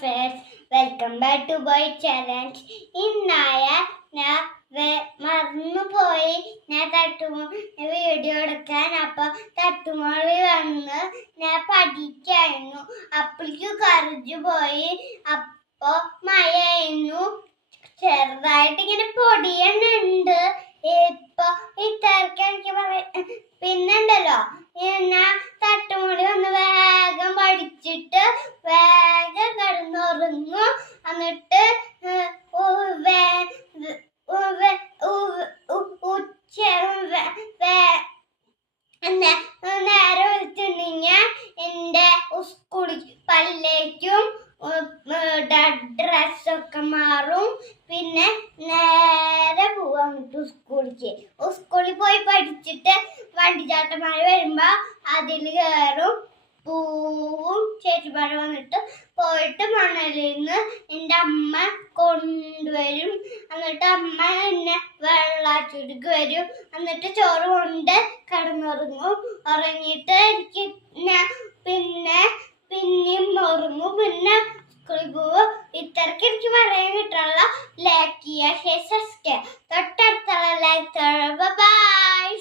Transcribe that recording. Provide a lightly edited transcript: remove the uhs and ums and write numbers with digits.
friends, welcome back to Boy Challenge. ഇന്നായ ഞാൻ മറന്നുപോയി ഞാൻ വീഡിയോ എടുക്കാൻ. അപ്പൊ തട്ടുമോളി വന്ന് ഞാൻ പഠിക്കായിരുന്നു. അപ്പോഴേക്കും കറിഞ്ഞു പോയി. അപ്പൊ മഴയായിരുന്നു, ചെറുതായിട്ട് ഇങ്ങനെ പൊടിയുന്നുണ്ട്. ഇപ്പൊ ഇത്തരക്ക് എനിക്ക് പിന്നുണ്ടല്ലോ, ഞാൻ തട്ടുമോളി വന്ന് വേഗം പഠിച്ചിട്ട് വേഗം കിടന്നുറങ്ങും. എന്നിട്ട് നേരെ വിളിച്ചിട്ടുണ്ടെങ്കിൽ എന്റെ സ്കൂളിൽ പല്ലേക്കും ഡ്രസ്സൊക്കെ മാറും. പിന്നെ നേരെ പോവാൻ സ്കൂളിൽ പോയി പഠിച്ചിട്ട് വണ്ടിച്ചാട്ടന്മാർ വരുമ്പോ അതിൽ കയറും. പൂവും ചേച്ചിമാര് വന്നിട്ട് പോയിട്ട് മണലിൽ നിന്ന് എൻ്റെ അമ്മ കൊണ്ടുവരും. എന്നിട്ട് അമ്മ എന്നെ വെള്ളാച്ചൂരിക്ക് വരും. എന്നിട്ട് ചോറ് കൊണ്ട് കിടന്നുറങ്ങും. ഉറങ്ങിയിട്ട് എനിക്ക് പിന്നെയും ഉറങ്ങും. പിന്നെ സ്കൂളിൽ പോവും. ഇത്രയ്ക്ക് എനിക്ക് പറയാൻ കിട്ടാനുള്ള ലൈക്ക് ചെയ്യുക, തൊട്ടടുത്തുള്ള ലൈക്ക്. ബൈ.